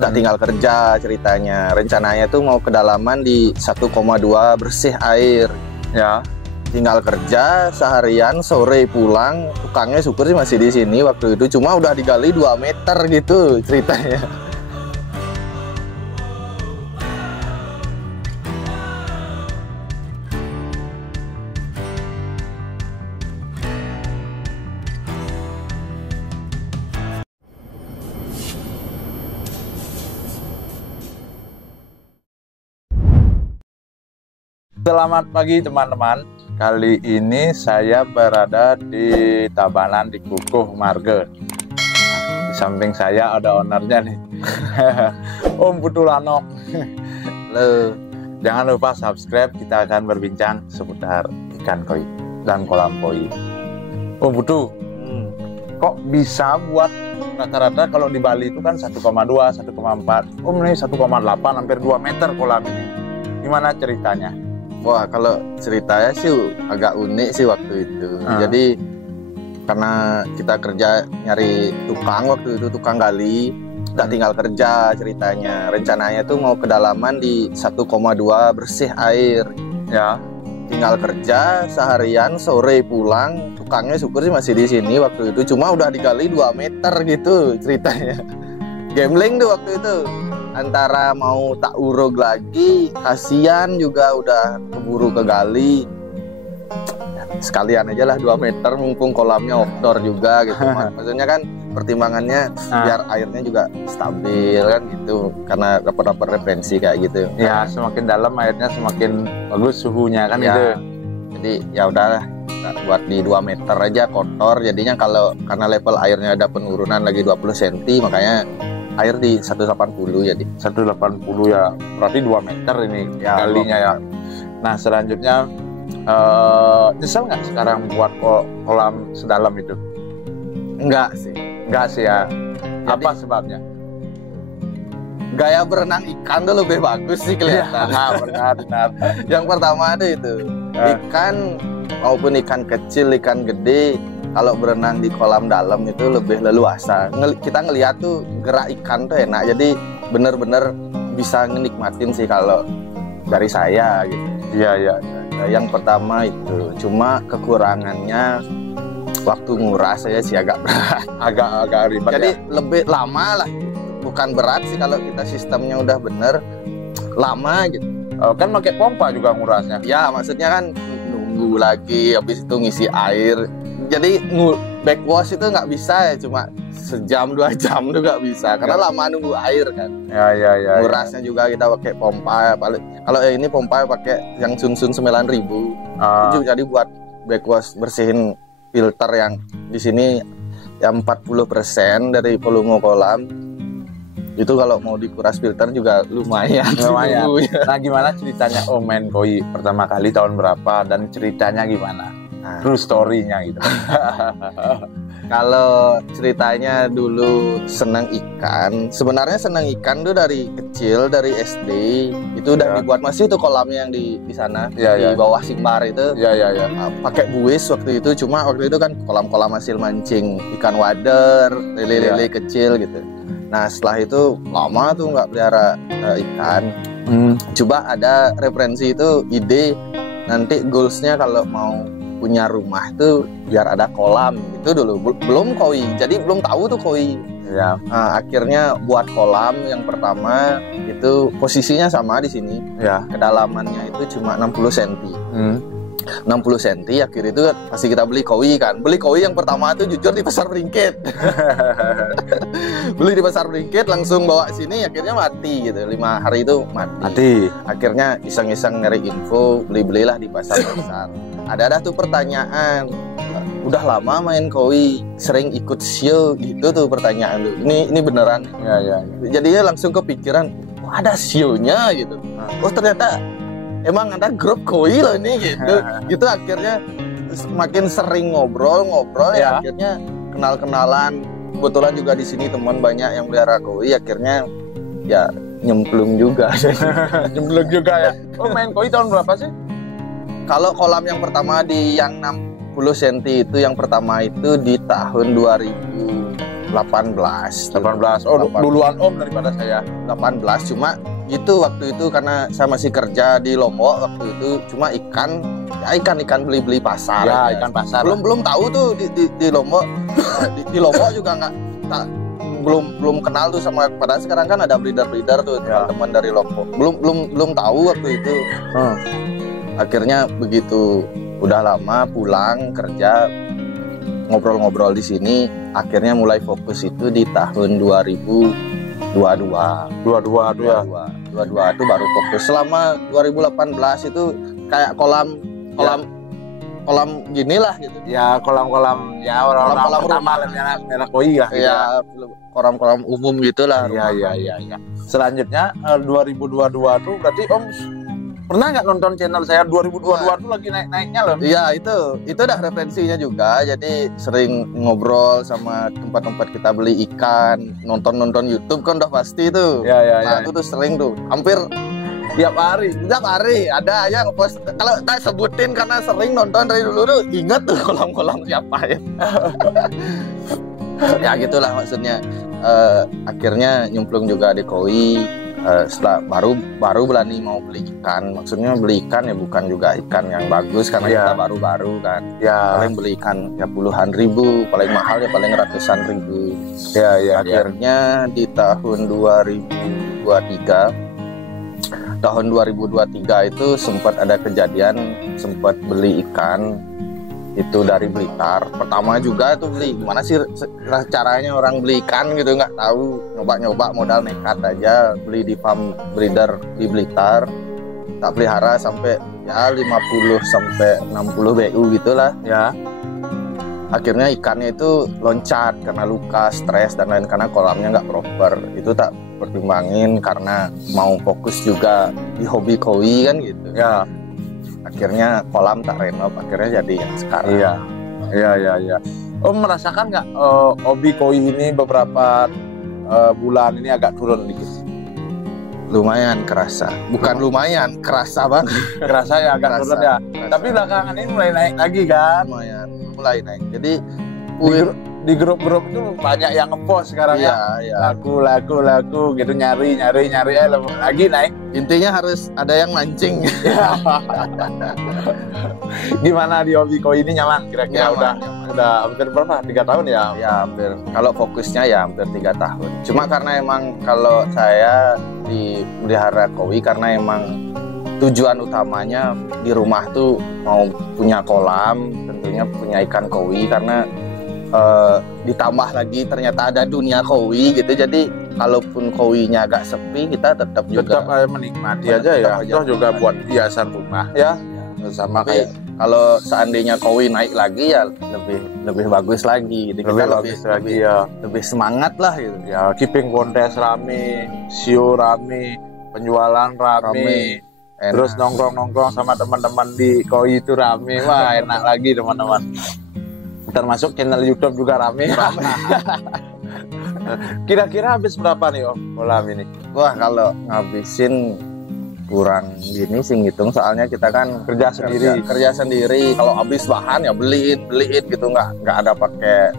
Udah tinggal kerja ceritanya. Rencananya tuh mau kedalaman di 1,2 bersih air. Ya. Tinggal kerja seharian, sore pulang. Tukangnya syukur sih masih di sini waktu itu. Cuma udah digali 2 meter gitu ceritanya. Selamat pagi teman-teman. Kali ini saya berada di Tabanan di Kukuh Marga. Di samping saya ada ownernya nih. Om Putulano. Halo. Jangan lupa subscribe, kita akan berbincang seputar ikan koi dan kolam koi. Om Putu, kok bisa buat rata-rata kalau di Bali itu kan 1,2, 1,4. Om nih 1,8 hampir 2 meter kolam ini. Gimana ceritanya? Wah, kalau ceritanya sih agak unik sih waktu itu. Jadi karena kita kerja nyari tukang waktu itu, tukang gali, udah tinggal kerja ceritanya. Rencananya tuh mau kedalaman di 1,2 bersih air. Ya. Tinggal kerja seharian, sore pulang. Tukangnya syukur sih masih di sini waktu itu. Cuma udah digali 2 meter gitu ceritanya. Gambling tuh waktu itu. Antara mau tak urug lagi, kasihan juga udah keburu kegali. Sekalian aja lah 2 meter, mumpung kolamnya outdoor juga gitu. Maksudnya kan pertimbangannya biar airnya juga stabil kan gitu, karena dapat referensi kayak gitu. Ya, semakin dalam airnya semakin bagus suhunya kan ya, gitu. Jadi ya udahlah, buat di 2 meter aja kotor. Jadinya kalau karena level airnya ada penurunan lagi 20 cm, makanya air di 180 jadi 180 ya, berarti 2 meter ini ya, kalinya ya. Nah selanjutnya nyesel nggak sekarang buat kolam sedalam itu? Enggak sih ya. Jadi, apa sebabnya? Gaya berenang ikan tuh lebih bagus sih kelihatan. Nah, benar. Yang pertama itu ikan, maupun ikan kecil, ikan gede, kalau berenang di kolam dalam itu lebih leluasa. Kita ngelihat tuh gerak ikan tuh enak. Jadi bener-bener bisa ngenikmatin sih kalau dari saya gitu. Iya. Yang pertama itu. Cuma kekurangannya waktu nguras saya sih agak berat. Agak ribet. Jadi ya? lebih lama lah. Bukan berat sih kalau kita sistemnya udah bener. Lama gitu. Kan pakai pompa juga ngurasnya. Ya maksudnya kan nunggu lagi, habis itu ngisi air. Jadi backwash itu nggak bisa ya, cuma sejam 2 jam tuh nggak bisa karena lama nunggu air kan. Ya. Ngurasnya juga kita pakai pompa. Kalau ini pompa pakai yang Sunsun 9.000. Jadi buat backwash bersihin filter yang di sini yang 40% dari volume kolam. Itu kalau mau dikuras filter juga lumayan. Nah gimana ceritanya Om main koi pertama kali tahun berapa dan ceritanya gimana? True story-nya gitu. Kalau ceritanya dulu senang ikan. Sebenarnya senang ikan tuh dari kecil, dari SD. Itu udah dibuat, masih itu kolamnya yang di sana, di bawah Simbar itu. Ya. Pakai buis waktu itu. Cuma waktu itu kan kolam-kolam hasil mancing ikan wader, lele-lele kecil gitu. Nah setelah itu lama tuh nggak pelihara ikan. Coba ada referensi itu, ide nanti goalsnya kalau mau punya rumah tuh biar ada kolam itu dulu. Belum koi, jadi belum tahu tuh koi. Ya. Nah, akhirnya buat kolam yang pertama itu posisinya sama di sini. Ya. Kedalamannya itu cuma 60 cm. 60 cm, akhir itu pasti kita beli koi kan. Beli koi yang pertama tuh jujur di Pasar Beringkit. Beli di Pasar Beringkit, langsung bawa sini, akhirnya mati gitu. 5 hari itu mati. Akhirnya iseng-iseng nyari info, belilah di pasar-pasar. Ada tuh pertanyaan, udah lama main koi, sering ikut show gitu tuh pertanyaan tuh. Ini beneran. Ya. Jadinya langsung kepikiran, ada show-nya gitu. Oh ternyata emang ada grup koi loh ini gitu. Gitu akhirnya semakin sering ngobrol ya, akhirnya kenal-kenalan. Kebetulan juga di sini teman banyak yang pelihara koi, akhirnya ya nyemplung juga. Nyemplung juga ya. Oh main koi tahun berapa sih? Kalau kolam yang pertama di yang 60 cm itu, yang pertama itu di tahun 2000 18. 18. Oh, 18. duluan Om daripada saya. 18 cuma itu waktu itu karena saya masih kerja di Lombok waktu itu cuma ikan beli pasar Ya, aja. ikan pasar. belum tahu tuh di Lombok di Lombok juga nggak belum kenal tuh sama, padahal sekarang kan ada breeder tuh Ya. teman-teman dari Lombok, belum tahu waktu itu. Akhirnya begitu udah lama pulang kerja ngobrol-ngobrol di sini, akhirnya mulai fokus itu di tahun 2022 Dua-dua. itu baru fokus. Selama 2018 itu kayak kolam gini lah gitu. Ya, kolam-kolam ya orang-orang Kolam-kolam pertama merah koi lah gitu. Ya kolam-kolam umum gitulah. Iya. Selanjutnya 2022 tuh berarti Om pernah nggak nonton channel saya 2022 tuh lagi naik-naiknya loh. Iya, itu udah referensinya juga. Jadi sering ngobrol sama tempat-tempat kita beli ikan, nonton YouTube kan udah pasti tuh. Ya. Itu tuh sering tuh, hampir tiap hari ada aja ngepost. Kalau tak sebutin karena sering nonton dari dulu tuh, inget tuh kolam-kolam siapa ya. Ya gitulah maksudnya. Akhirnya nyemplung juga di koi. Setelah baru berani mau beli ikan. Maksudnya beli ikan ya bukan juga ikan yang bagus karena kita baru-baru kan. Ya. Paling beli ikan ya puluhan ribu, paling mahal ya paling ratusan ribu. Ya. Akhirnya di tahun 2023 itu sempat ada kejadian, sempat beli ikan itu dari Blitar. Pertama juga tuh beli, gimana sih caranya orang beli ikan gitu, nggak tahu, nyoba modal nekat aja beli di farm breeder di Blitar. Tak pelihara sampai ya 50 sampai 60 BU gitulah ya. Akhirnya ikannya itu loncat karena luka, stres dan lain, karena kolamnya nggak proper. Itu tak pertimbangin karena mau fokus juga di hobi koi kan gitu Ya. Akhirnya kolam tak renov, akhirnya jadi yang sekarang. Iya. Om merasakan nggak hobi koi ini beberapa bulan ini agak turun dikit? Lumayan kerasa, bukan lumayan, kerasa banget. Kerasa ya agak Kerasa. turun ya. Tapi belakangan ini mulai naik lagi kan? Lumayan, mulai naik. Jadi Di grup-grup itu banyak yang ngepost sekarang ya. iya. Laku gitu, nyari lagi naik. Intinya harus ada yang mancing. Gimana di hobi koi ini nyaman kira-kira? Nyaman. Udah hampir berapa? 3 tahun ya? Ya hampir, kalau fokusnya ya hampir 3 tahun. Cuma karena emang kalau saya di melihara koi karena emang tujuan utamanya di rumah tuh mau punya kolam, tentunya punya ikan koi, karena ditambah lagi ternyata ada dunia koi gitu. Jadi kalaupun koinya agak sepi, kita tetap menikmati aja ya. Itu juga buat hiasan rumah ya. Sama Tapi kayak kalau seandainya koi naik lagi ya lebih bagus lagi. Jadi kita lebih semangat lah gitu. Ya, keeping kontes rame, show rame, penjualan rame. Terus nongkrong sama teman-teman di koi itu rame. Wah, enak lagi teman-teman. Termasuk channel YouTube juga rame. Kira-kira habis berapa nih Om kolam ini? Wah, kalau ngabisin kurang gini sih ngitung, soalnya kita kan kerja sendiri. Kalau habis bahan ya beliin gitu, nggak ada pakai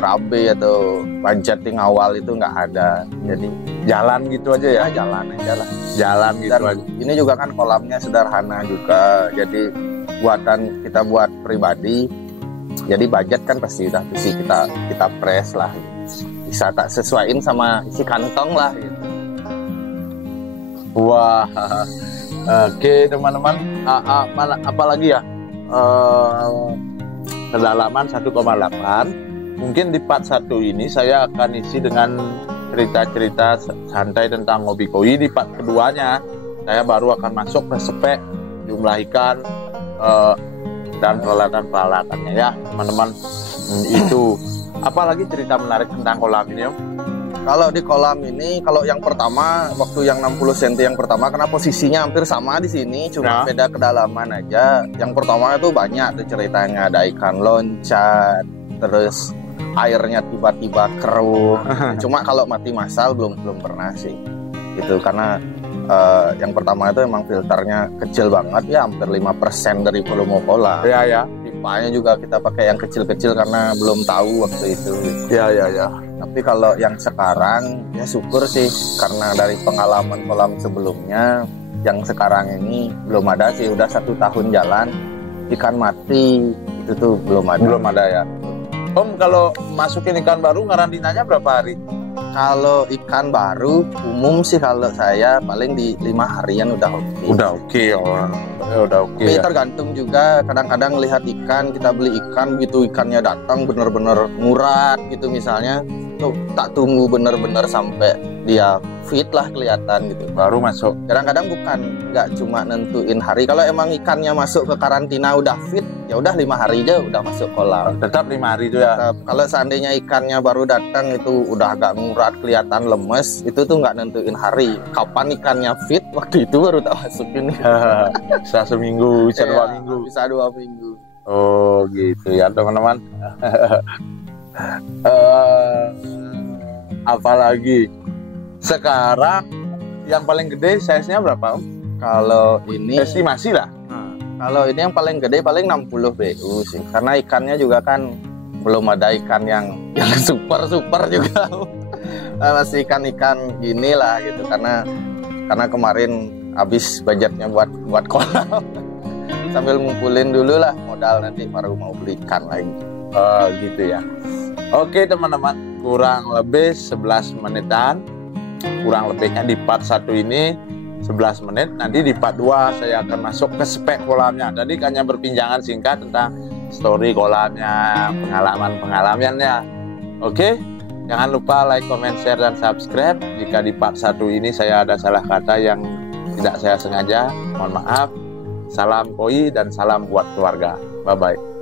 RAB atau budgeting awal, itu nggak ada. Jadi jalan gitu aja ya? Jalan aja lah. Jalan gitu aja. Ini juga kan kolamnya sederhana juga, jadi kita buat pribadi. Jadi budget kan pasti kita press lah, bisa tak sesuaiin sama isi kantong lah gitu. Wah, oke teman-teman, apa lagi ya? Kedalaman 1,8. Mungkin di part 1 ini saya akan isi dengan cerita-cerita santai tentang hobi koi. Di part keduanya saya baru akan masuk ke spek jumlah ikan dan peralatan-peralatannya ya teman-teman. Itu apalagi cerita menarik tentang kolam ini Om? Kalau di kolam ini, kalau yang pertama waktu yang 60 cm yang pertama, karena posisinya hampir sama di sini, cuma beda kedalaman aja. Yang pertama itu banyak tuh ceritanya, ada ikan loncat, terus airnya tiba-tiba keruh. Cuma kalau mati massal belum pernah sih itu, karena yang pertama itu emang filternya kecil banget ya, hampir 5% dari volume kolam. Ya. pipanya juga kita pakai yang kecil-kecil karena belum tahu waktu itu. Ya, ya, ya. Tapi kalau yang sekarang ya syukur sih, karena dari pengalaman kolam sebelumnya, yang sekarang ini belum ada sih. Udah 1 tahun jalan, ikan mati itu tuh belum ada. Belum ada ya. Om, kalau masukin ikan baru karantinanya berapa hari? Kalau ikan baru umum sih kalau saya paling di 5 harian udah oke. Udah oke, udah oke. Tapi Ya. tergantung juga, kadang-kadang lihat ikan, kita beli ikan gitu, ikannya datang bener-bener murad gitu misalnya, tuh tak tunggu bener-bener sampai dia fit lah kelihatan gitu. Baru masuk. Kadang-kadang bukan nggak cuma nentuin hari, kalau emang ikannya masuk ke karantina udah fit, ya udah 5 hari aja udah masuk kolam. Tetap 5 hari itu ya. Kalau seandainya ikannya baru datang itu udah agak murad, kelihatan lemes, itu tuh nggak nentuin hari. Kapan ikannya fit, waktu itu baru tak masukin. Bisa seminggu, bisa 2 Iya, minggu. Bisa 2 minggu. Oh gitu ya teman-teman. Apalagi sekarang yang paling gede size-nya berapa Om? Kalau ini Estimasi lah. Kalau ini yang paling gede paling 60 BU sih. Karena ikannya juga kan belum ada ikan yang super juga. Masih ikan-ikan gini lah gitu, karena kemarin habis budgetnya buat kolam. Sambil ngumpulin dulu lah modal, nanti baru mau beli ikan lagi. Oh gitu ya. Oke teman-teman, kurang lebih 11 menitan. Kurang lebihnya di part 1 ini 11 menit. Nanti di part 2 saya akan masuk ke spek kolamnya. Tadi hanya berpinjangan singkat tentang story kolamnya, pengalaman-pengalamannya. Oke, jangan lupa like, comment, share, dan subscribe. Jika di part 1 ini saya ada salah kata yang tidak saya sengaja, mohon maaf. Salam koi dan salam buat keluarga. Bye-bye.